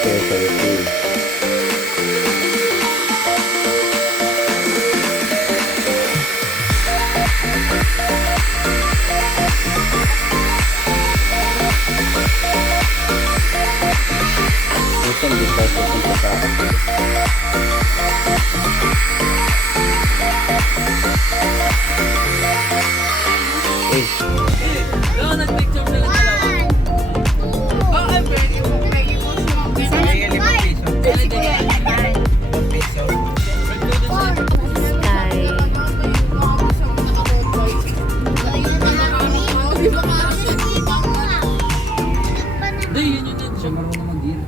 specialty. Ito hindi pa pupunta sa Nag-picture sila dalawa. Oh, I'm ready. Hindi, yun yun. Siya marunong mag-deal.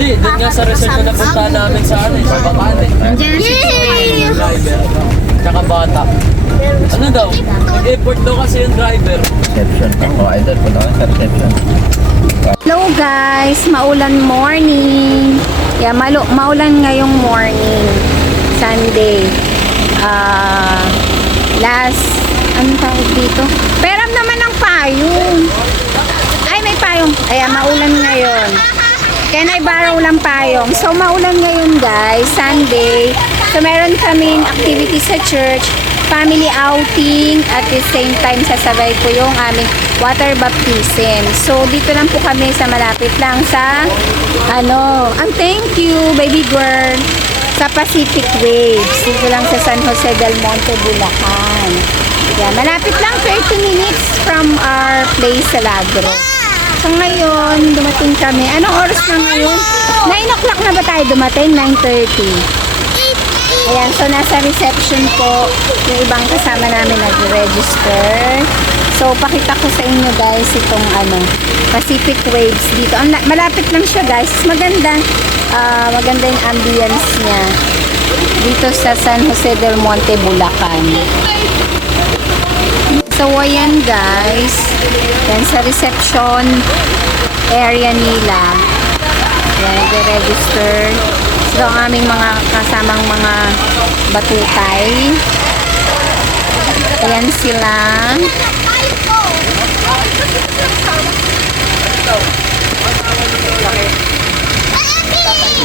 Hindi, doon nga sa resort na napunta namin sa ano, sa Bacate. Yung driver, tsaka bata. Ano daw? Nag-effort daw kasi yung driver. reception. Ako, idol po na sa reception. Hello guys, maulan morning. Yeah, maulan ngayong morning. Sunday. Ano tawag dito? Peram naman ang payong. Ay, may payong. Ayan, maulan ngayon. Can I borrow lang payong? So, maulan ngayon guys, Sunday. So, meron kaming activity sa church, family outing, at the same time, sasabay ko yung aming water baptism. So, dito lang po kami sa malapit lang sa, thank you, baby girl, sa Pacific Waves. Dito lang sa San Jose del Monte, Bulacan. Yeah, malapit lang, 30 minutes from our place sa Lagro. So ngayon, dumating kami. Anong oras na ngayon? 9 o'clock na ba tayo dumating? 9:30. Ayan, so nasa reception po yung ibang kasama namin nag-register. So pakita ko sa inyo guys itong Pacific Waves dito. Malapit lang siya guys. Maganda. Maganda yung ambience niya. Dito sa San Jose del Monte, Bulacan. So, ayan guys. Yan sa reception area nila. Yan, nag-register. So, ang aming mga kasamang mga batutay. Ayan sila.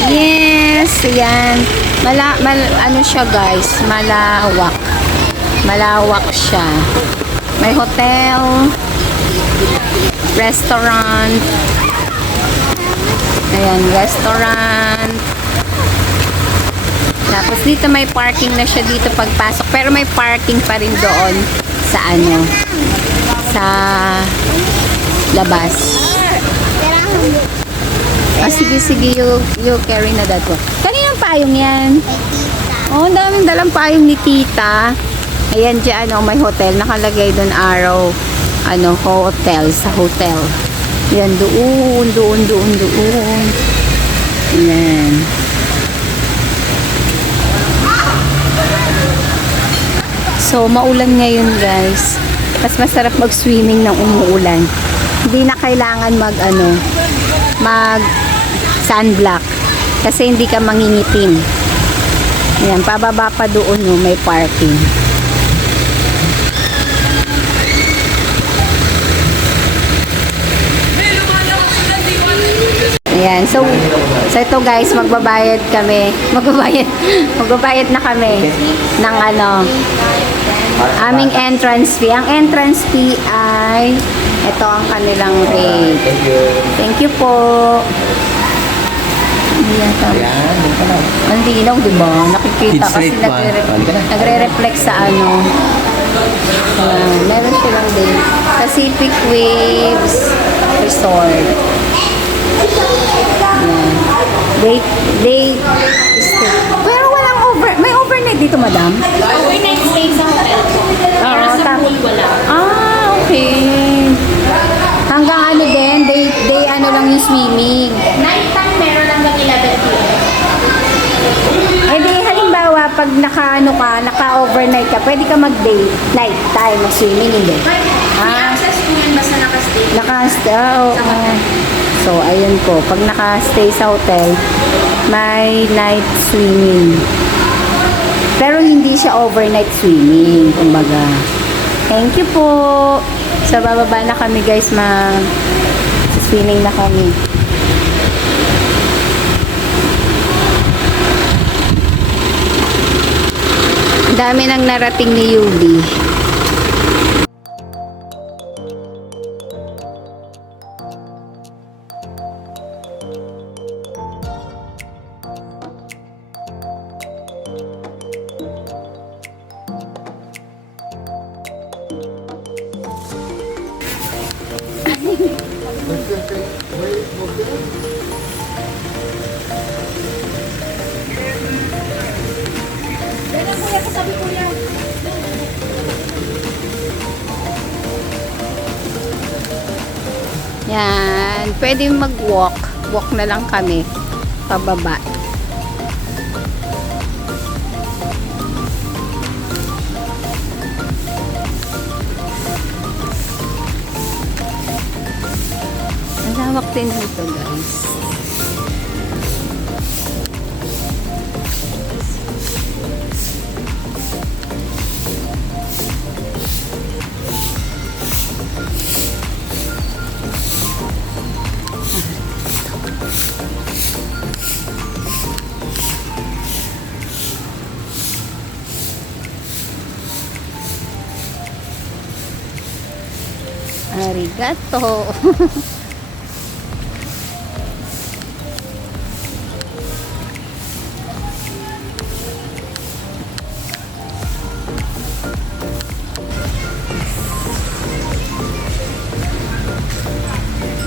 Yes, yan. Ano siya guys, malawak. Malawak siya. May hotel, restaurant. Ayan, restaurant. Tapos dito may parking na siya dito pagpasok. Pero may parking pa rin doon sa ano, sa labas. Ah, sige, you carry na that one. Kaninang payong yan? Oh, ang daming dalang payong ni tita. Ayan dyan, oh, may hotel. Nakalagay doon araw. Ano, hotel, sa hotel. Yan, doon. Yan. So, maulan ngayon guys. Mas masarap mag-swimming ng umuulan. Hindi na kailangan mag sunblock. Kasi hindi ka mangingitim. Ayan, pababa pa doon, no, may parking. Ayan, so ito guys, magbabayad kami. Magbabayad na kami ng aming entrance fee. Ang entrance fee ay ito ang kanilang rate. Thank you po. Yan, dito na. Ang linaw, di ba? Nakikita Kids kasi rate ba? nagre-reflect sa ano. Ayan, meron silang din. Pacific Waves Resort. Ayan. Date stay. Pero walang may overnight dito, madam? Overnight stay sa hotel po. Pero sa pool wala. Ah, okay. Hanggang ano din, day ano lang yung swimming. Night time meron hanggang 11 p.m. Eh di, halimbawa, pag naka-overnight ka, pwede ka mag-day, night time, mag-swimming, hindi? May access po yan basta nakastay. Oo. So, ayun po, pag naka-stay sa hotel, may night swimming. Pero hindi siya overnight swimming, kumbaga. Thank you po. So, bababa na kami guys, swimming na kami. Ang dami nang narating ni Yubi. Yan, pwede mag-walk. Walk na lang kami pababa. Ang lawak din dito, guys. Arigato.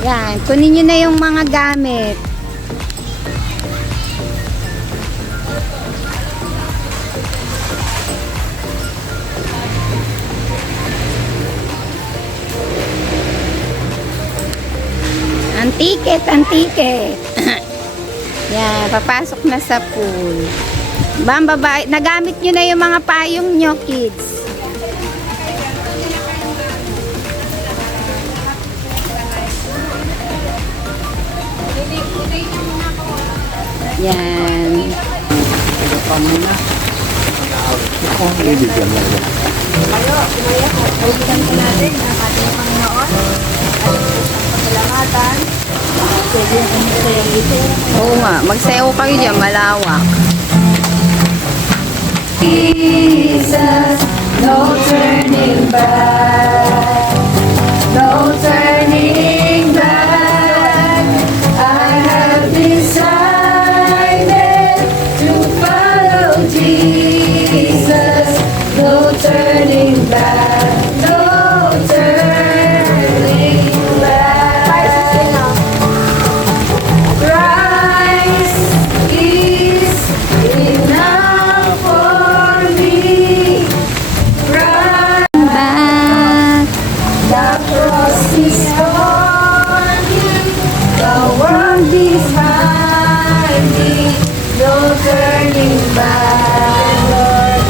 Yan, kunin nyo na yung mga gamit. Ang ticket. Yan, papasok na sa pool. Bam, babae, nagamit nyo na yung mga payong nyo, kids. Yan. Bibigyan lang yan. pasalamatan. Oo nga, magsayaw kayo dyan, malawak. Jesus, no turning back, no turning back. I have decided to follow Jesus, no turning back, no turning back. Christ is enough for me. Back. The cross is on me. The world is behind me. No turning back, Lord.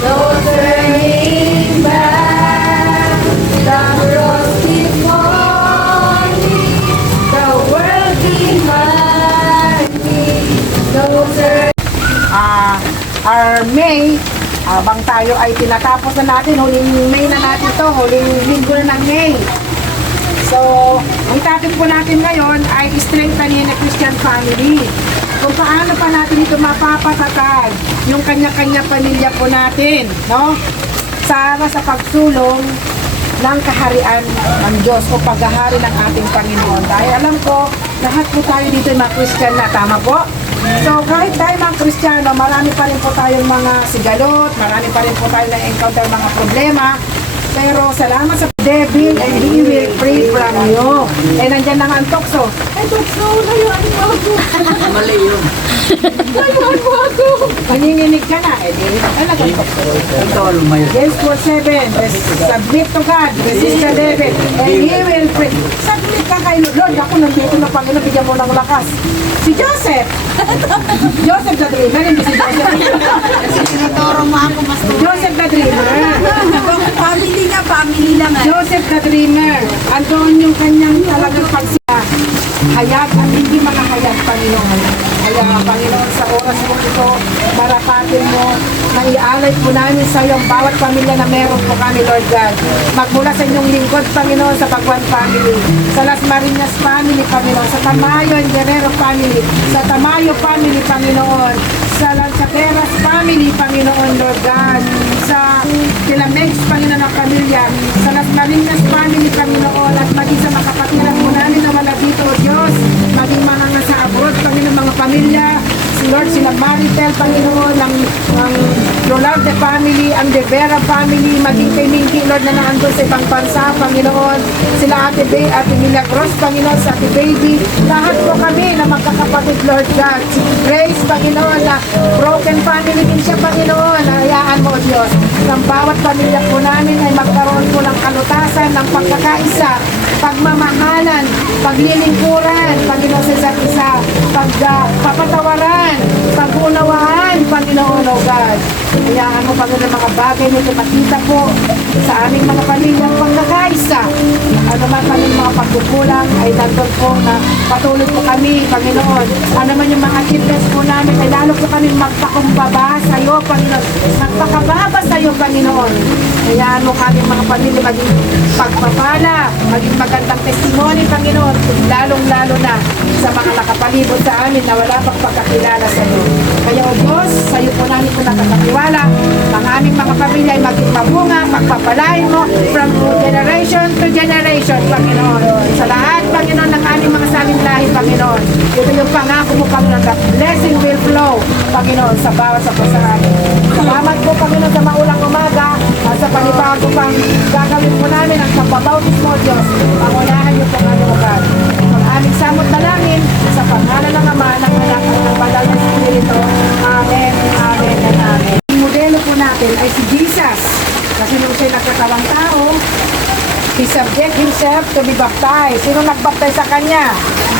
No turning back. The cross is on me. The world behind me. No turning. Our May, habang tayo ay tinatapos na natin, huling May na natin to, huling linggo na ng May. So, ang topic po natin ngayon ay strengthening a Christian family. Kung paano pa natin ito mapapatatag yung kanya-kanya pamilya po natin, no? Para sa pagsulong ng kaharian ng Diyos o paghahari ng ating Panginoon. Dahil alam ko, lahat po tayo dito ay mga Christian na, tama po? So kahit tayo mga Kristiyano, marami pa rin po tayong mga sigalot, marami pa rin po tayo na-encounter mga problema. Pero salamat sa devil and he will free from you. Eh nandyan na nga ang tukso. Ay tukso, layuan mo ako. Mali yun. Layuan mo ako. Manginginig ka na. Eh di, talagang tukso. Ito, lumayo. James 4:7, submit to God, resist the devil, and He will free. Submit ka kay Lord. Ako nandito na Panginoon, bigyan mo ng lakas. Si Joseph. Joseph the Dreamer, hindi si Joseph. Tinuturo mo ako mas Joseph the Dreamer. family na, family lang eh. Joseph the Dreamer. Andun yung kanyang talagang pagsiya. Hayag at hindi makahayag, Panginoon. Kaya, Panginoon, sa oras mo ito, barapatin mo, na ialay po namin sa iyo ang bawat pamilya na meron po kami, Lord God. Magmula sa inyong lingkod, Panginoon, sa Bagwan family, sa Las Marinas family, Panginoon, sa Tamayo and Guerrero family, sa Tamayo family, Panginoon, sa Lanzaderas family, Panginoon, Lord God, sa Tilamex, Panginoon, ng pamilya, sa Las Marinas family, Panginoon, at maging sa mga kapatiran po namin na wala dito, O Diyos, maging mga nasa abroad, Panginoon, mga pamilya, si Lord, sila Maritel, Panginoon, ang Rolarde family, ang De Vera family, maging kay Minky, Lord, na naandun sa ibang bansa, Panginoon, sila Ate Bay, Ate Milagros, Panginoon, sa Ate Baby, lahat po kami na magkakapatid, Lord God, si Grace, Panginoon, na broken family din siya, Panginoon, hayaan mo, Diyos, ng bawat pamilya po namin ay magkaroon po ng kalutasan, ng pagkakaisa, pagmamahalan, paglilingkuran, Panginoon, sa isa't isa, pagpapatawaran, pag-unawaan, Panginoon, O God. Hayaan mo, Panginoon, mga bagay na makita po sa aming mga pamilyang pagkakaisa. Ano man kaming mga pagkukulang ay nandun po na patuloy po kami, Panginoon. Ano man yung mga achievements po namin ay lalo po kami magpakumbaba sa iyo, Panginoon. Magpakababa sa iyo, Panginoon. Hayaan mo kami mga pamilya maging pagpapala, maging magandang testimony, Panginoon, lalong-lalo na sa mga nakapalibot sa amin na wala pang pagkakilala sa iyo. Kaya, O Diyos, sa iyo po namin po nakakatiwala, ang aming mga pamilya ay maging mabunga, magpapalain mo from generation to generation, Panginoon. Sa lahat, Panginoon, ng aming mga saling lahi, Panginoon. Ito yung pangako mo, Panginoon, that blessing will flow, Panginoon, sa bawat sa po sa amin. Salamat po, Panginoon, sa maulang umaga at sa panibago pang gagawin po namin ang pagbabautismo, Diyos. Pangunahan niyo po ang aming ugat. Ang aming samot dalangin sa pangalan ng Ama, ng Anak, at ng Banal na Espiritu. Amen, amen, and amen. Ang modelo po natin ay si Jesus. Kasi nung siya nagkatawang tao, he subject himself to be baptized. Sino nagbaptize sa kanya?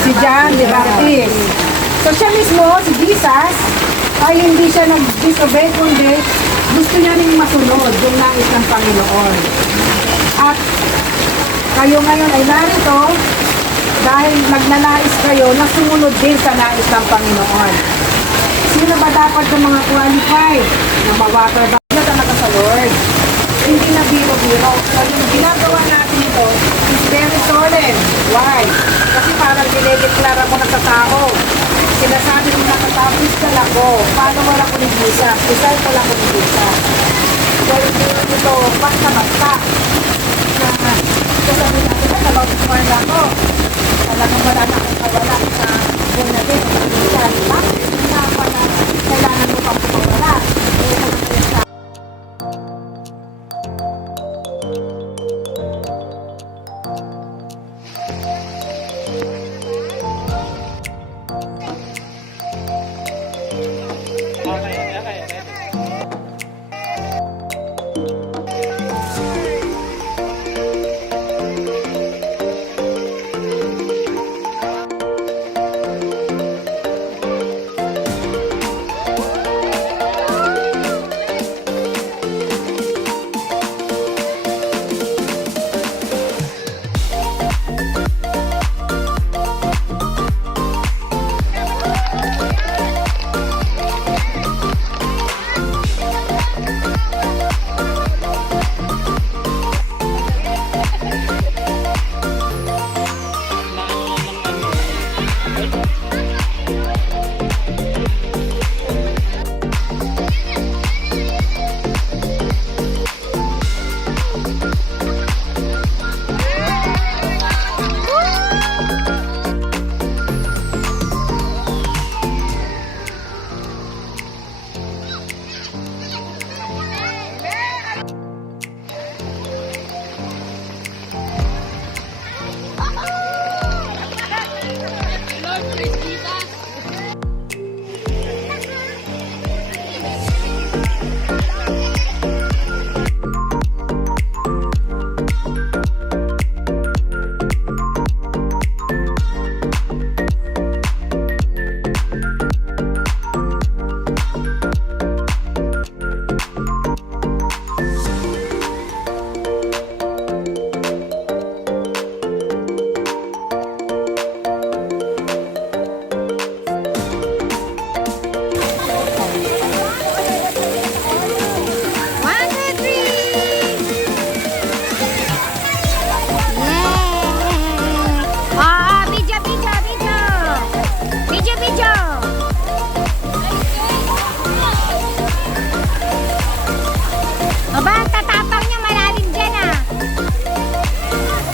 Si John the Baptist. So siya mismo, si Jesus, ay hindi siya nag-disobey, kundi gusto niya rin masunod yung nais ng Panginoon. At kayo ngayon ay narito dahil magnanais kayo na sumunod din sa nais ng Panginoon. Sino ba dapat yung mga qualified na ma-water baptism talaga sa Lord? Hindi na biro-biro. So yung ginagawa natin ito is very solemn. Why? Samantalang dinedeklara mo na sa tao. Sinasabi mo na katapos ka lang ko. Paano mo lang kunigisa? Isay ko lang kunigisa. Dahil ito, basta-basta. Kasabi natin na, nababukman lang ako. Talagang wala na akong kawala sa buong natin. Kunigisa, di ba? Kailangan mo pang kawala.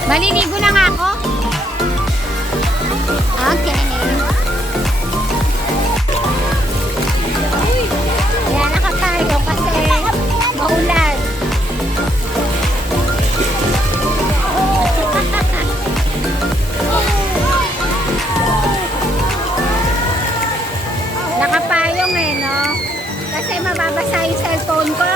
Maliligo na nga ako? Okay. Ayan, nakatayo kasi maulan. Nakapayong eh, no? Kasi mababasa yung cellphone ko.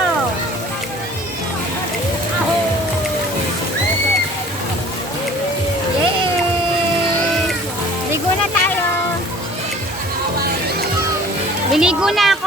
Ligo na tayo. Liligo na ako.